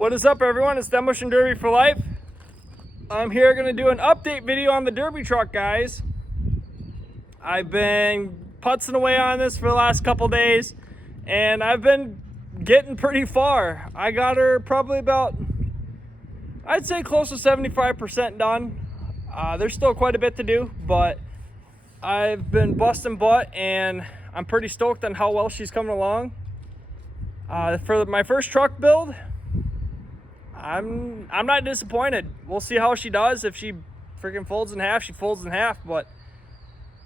What is up, everyone? It's Demolition Derby for Life. I'm here going to do an update video on the Derby truck, guys. I've been putzing away on this for the last couple days, and I've been getting pretty far. I got her probably about, I'd say close to 75% done. There's still quite a bit to do, but I've been busting butt, and I'm pretty stoked on how well she's coming along. For my first truck build, I'm not disappointed. We'll see how she does. If she freaking folds in half, she folds in half. But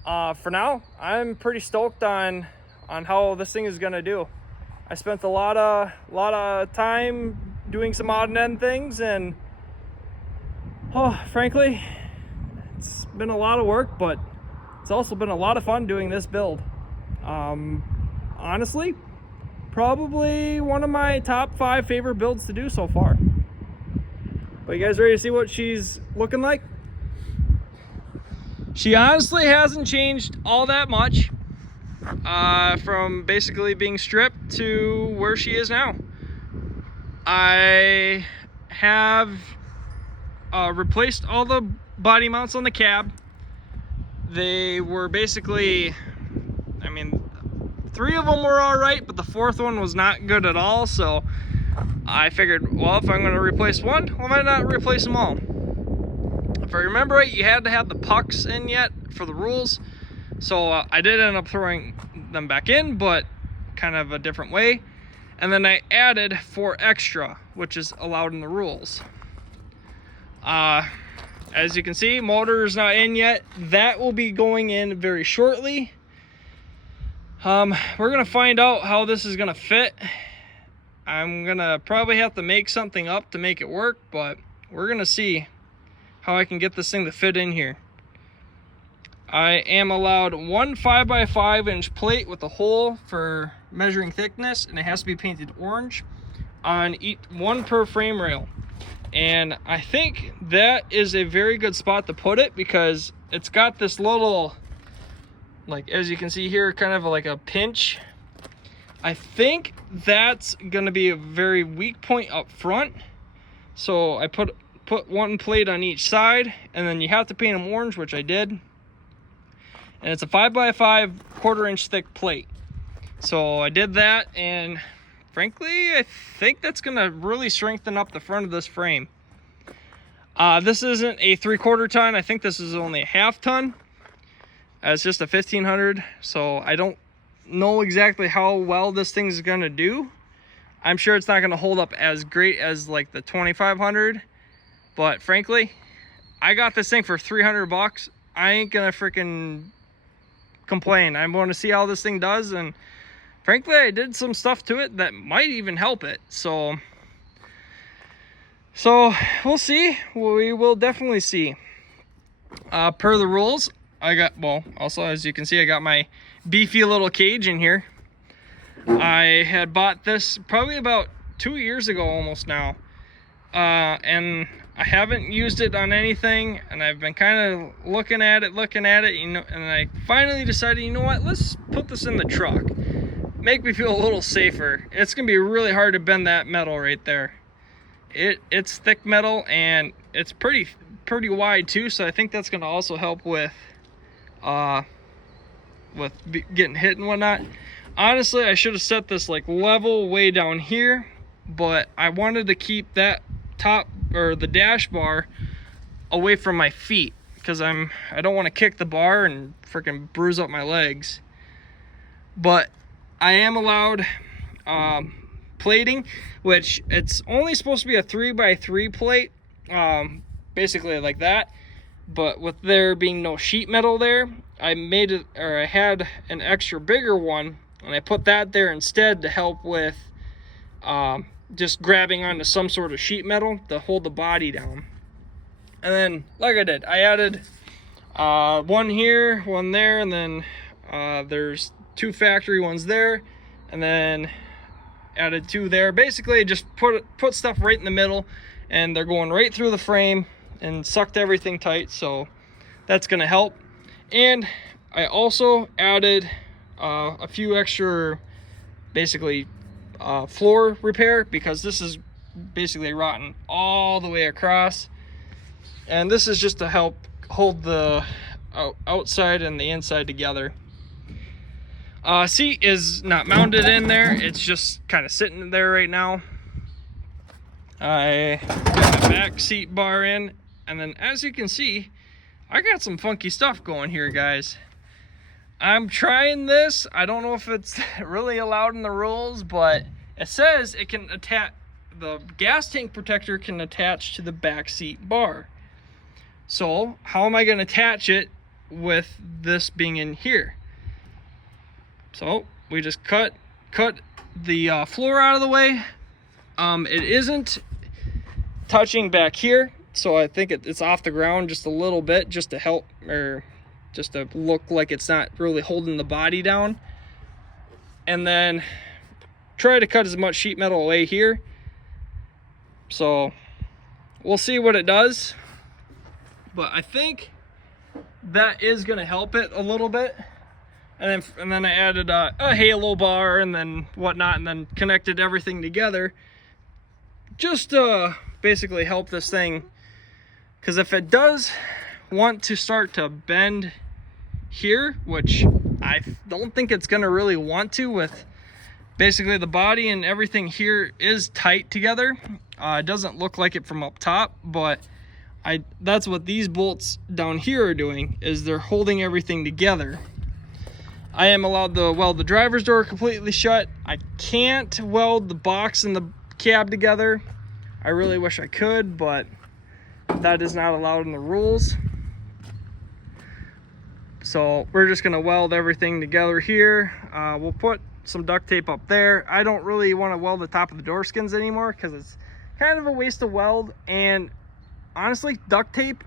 for now, I'm pretty stoked on how this thing is gonna do. I spent a lot of time doing some odd and end things, and frankly, it's been a lot of work, but it's also been a lot of fun doing this build. Honestly, probably one of my top 5 favorite builds to do so far. But you guys ready to see what she's looking like? She honestly hasn't changed all that much from basically being stripped to where she is now. I have replaced all the body mounts on the cab. They were basically, 3 of them were all right, but the 4th one was not good at all. So I figured, well, if I'm going to replace one, why might not replace them all? If I remember right, you had to have the pucks in yet for the rules. So I did end up throwing them back in, but kind of a different way. And then I added 4 extra, which is allowed in the rules. As you can see, motor is not in yet. That will be going in very shortly. We're gonna find out how this is gonna fit. I'm gonna probably have to make something up to make it work, but we're gonna see how I can get this thing to fit in here. I am allowed 1 5x5 inch plate with a hole for measuring thickness, and it has to be painted orange on each one per frame rail. And I think that is a very good spot to put it, because it's got this little, like, as you can see here, kind of like a pinch. I think that's gonna be a very weak point up front. So I put one plate on each side, and then you have to paint them orange, which I did. And it's a 5x5 1/4 inch thick plate. So I did that, and frankly, I think that's gonna really strengthen up the front of this frame. This isn't a 3/4 ton. I think this is only a 1/2 ton. It's just a 1500, so I don't know exactly how well this thing is gonna do. I'm sure it's not gonna hold up as great as like the 2500, but frankly, I got this thing for 300 bucks. I ain't gonna freaking complain. I'm going to see how this thing does, and frankly, I did some stuff to it that might even help it. So we'll see. We will definitely see. Per the rules, also, as you can see, I got my beefy little cage in here. I had bought this probably about 2 years ago almost now, and I haven't used it on anything, and I've been kind of looking at it, you know, and I finally decided, you know what, let's put this in the truck. Make me feel a little safer. It's gonna be really hard to bend that metal right there. It's thick metal, and it's pretty wide too, so I think that's gonna also help with getting hit and whatnot. Honestly, I should have set this like level way down here, but I wanted to keep that top, or the dash bar, away from my feet, because I don't want to kick the bar and freaking bruise up my legs. But I am allowed plating, which it's only supposed to be a 3x3 plate, basically like that. But with there being no sheet metal there, I had an extra bigger one, and I put that there instead to help with just grabbing onto some sort of sheet metal to hold the body down. And then, like I did, I added one here, one there, and then there's 2 factory ones there, and then added 2 there. Basically, just put stuff right in the middle, and they're going right through the frame and sucked everything tight, so that's gonna help. And I also added a few extra, basically floor repair, because this is basically rotten all the way across. And this is just to help hold the outside and the inside together. Seat is not mounted in there. It's just kind of sitting there right now. I got the back seat bar in, and then as you can see, I got some funky stuff going here, guys. I'm trying this. I don't know if it's really allowed in the rules, but it says it can attach, the gas tank protector can attach to the back seat bar. So how am I going to attach it with this being in here? So we just cut the floor out of the way. It isn't touching back here, so I think it's off the ground just a little bit, just to help, or just to look like it's not really holding the body down. And then try to cut as much sheet metal away here. So we'll see what it does, but I think that is going to help it a little bit. And then I added a halo bar and then whatnot, and then connected everything together just to basically help this thing. Because if it does want to start to bend here, which I don't think it's going to really want to, with basically the body and everything here is tight together. It doesn't look like it from up top, but that's what these bolts down here are doing, is they're holding everything together. I am allowed to weld the driver's door completely shut. I can't weld the box and the cab together. I really wish I could, but that is not allowed in the rules. So we're just gonna weld everything together here. We'll put some duct tape up there. I don't really want to weld the top of the door skins anymore because it's kind of a waste of weld, and honestly, duct tape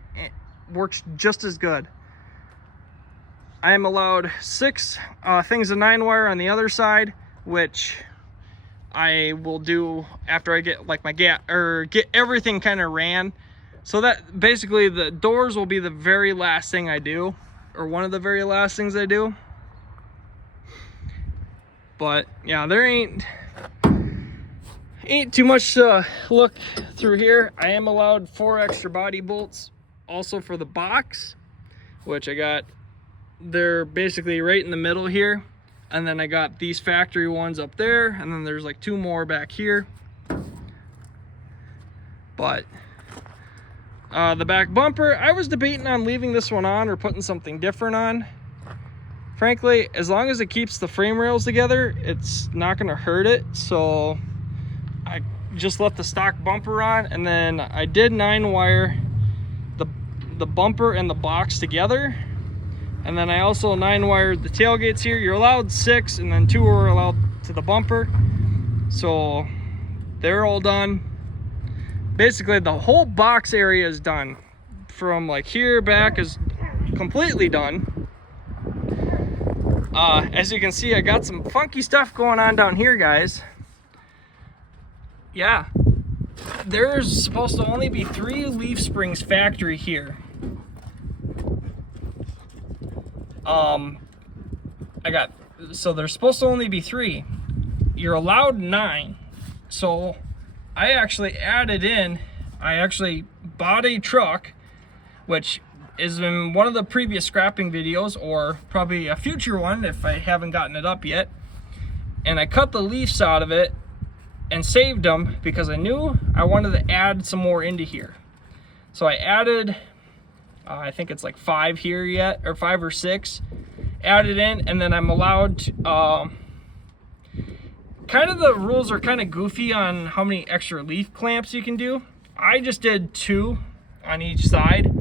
works just as good. I am allowed 6 things of 9-wire on the other side, which I will do after I get like my get everything kind of ran. So that basically the doors will be the very last thing I do, or one of the very last things I do. But yeah, there ain't too much to look through here. I am allowed 4 extra body bolts also for the box, which I got. They're basically right in the middle here, and then I got these factory ones up there, and then there's like 2 more back here. But the back bumper, I was debating on leaving this one on or putting something different on. Frankly, as long as it keeps the frame rails together, it's not going to hurt it. So I just left the stock bumper on, and then I did 9-wire the bumper and the box together. And then I also 9-wired the tailgates here. You're allowed 6, and then 2 are allowed to the bumper. So they're all done. Basically, the whole box area is done. From like here back is completely done. As you can see, I got some funky stuff going on down here, guys. Yeah, there's supposed to only be 3 leaf springs factory here. So there's supposed to only be 3. You're allowed 9. So I actually added in, I actually bought a truck, which is in one of the previous scrapping videos, or probably a future one if I haven't gotten it up yet. And I cut the leaves out of it and saved them because I knew I wanted to add some more into here. So I added, I think it's like 5 here yet, or 5 or 6. Added in, and then I'm allowed to, kind of the rules are kind of goofy on how many extra leaf clamps you can do. I just did 2 on each side.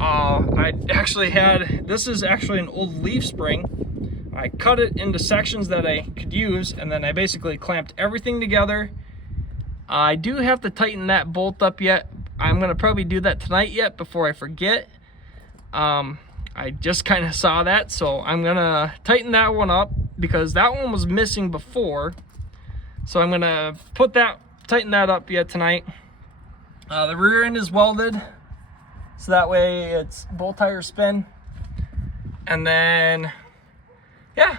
I actually had, this is actually an old leaf spring. I cut it into sections that I could use, and then I basically clamped everything together. I do have to tighten that bolt up yet. I'm gonna probably do that tonight yet before I forget. I just kind of saw that, so I'm gonna tighten that one up because that one was missing before. So I'm gonna tighten that up yet tonight. The rear end is welded, so that way it's both tires spin. And then, yeah,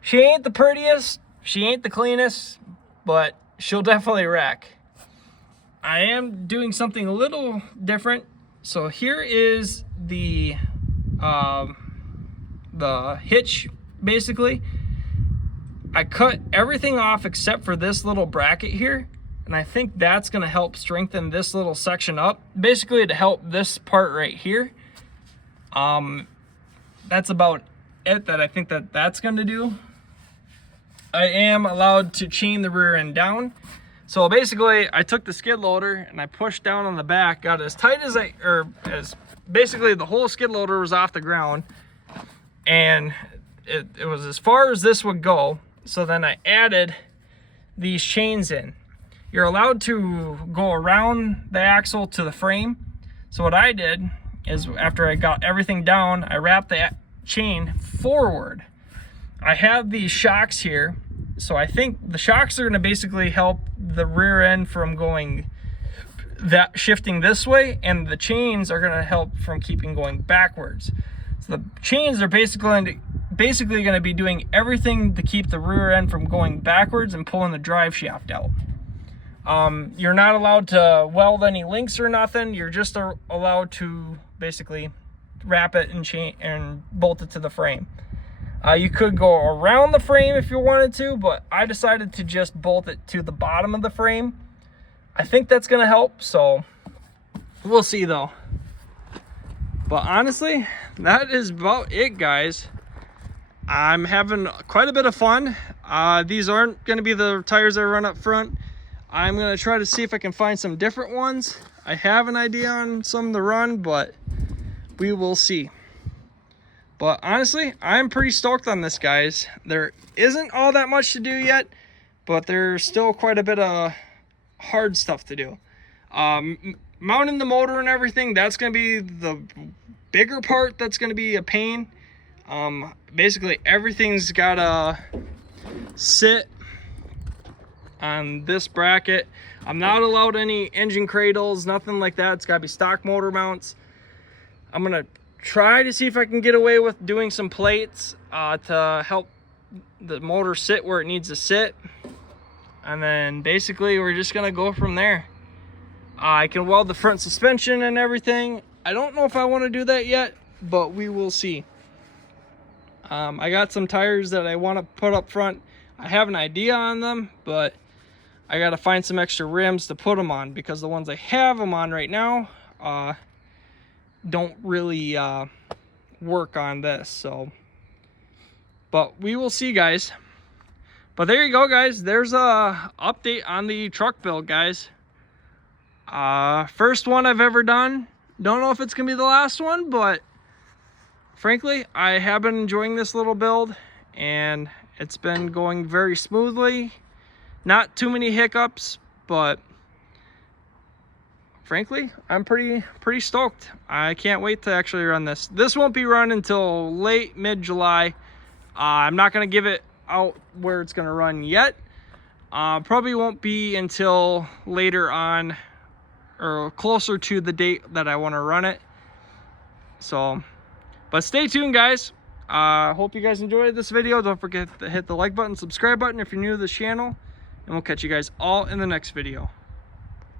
she ain't the prettiest, she ain't the cleanest, but she'll definitely wreck. I am doing something a little different. So here is the hitch, basically. I cut everything off except for this little bracket here, and I think that's going to help strengthen this little section up, basically to help this part right here. That's about it that I think that's going to do. I am allowed to chain the rear end down. So basically I took the skid loader and I pushed down on the back, got as tight as as basically the whole skid loader was off the ground, and it was as far as this would go. So then I added these chains in. You're allowed to go around the axle to the frame. So what I did is, after I got everything down, I wrapped the chain forward. I have these shocks here, so I think the shocks are going to basically help the rear end from shifting this way, and the chains are going to help from keeping going backwards. So the chains are basically going to be doing everything to keep the rear end from going backwards and pulling the drive shaft out. You're not allowed to weld any links or nothing. You're just allowed to basically wrap it and bolt it to the frame. You could go around the frame if you wanted to, but I decided to just bolt it to the bottom of the frame. I think that's going to help, so we'll see though. But honestly, that is about it, guys. I'm having quite a bit of fun. These aren't going to be the tires that run up front. I'm going to try to see if I can find some different ones. I have an idea on some to run, but we will see. But honestly, I'm pretty stoked on this, guys. There isn't all that much to do yet, but there's still quite a bit of hard stuff to do. Mounting the motor and everything, that's going to be the bigger part. That's going to be a pain. Basically everything's got to sit on this bracket. I'm not allowed any engine cradles, nothing like that. It's got to be stock motor mounts. I'm going to try to see if I can get away with doing some plates to help the motor sit where it needs to sit, and then basically we're just gonna go from there. I can weld the front suspension and everything. I don't know if I want to do that yet, but we will see. I got some tires that I want to put up front. I have an idea on them, but I got to find some extra rims to put them on, because the ones I have them on right now don't really work on this. So, but we will see, guys. But there you go, guys. There's a update on the truck build, guys. First one I've ever done. Don't know if it's gonna be the last one, but frankly, I have been enjoying this little build, and it's been going very smoothly. Not too many hiccups, but frankly, I'm pretty stoked. I can't wait to actually run this. This won't be run until late mid-July. I'm not going to give it out where it's going to run yet. Probably won't be until later on, or closer to the date that I want to run it. So, but stay tuned, guys. Hope you guys enjoyed this video. Don't forget to hit the like button, subscribe button if you're new to this channel, and we'll catch you guys all in the next video.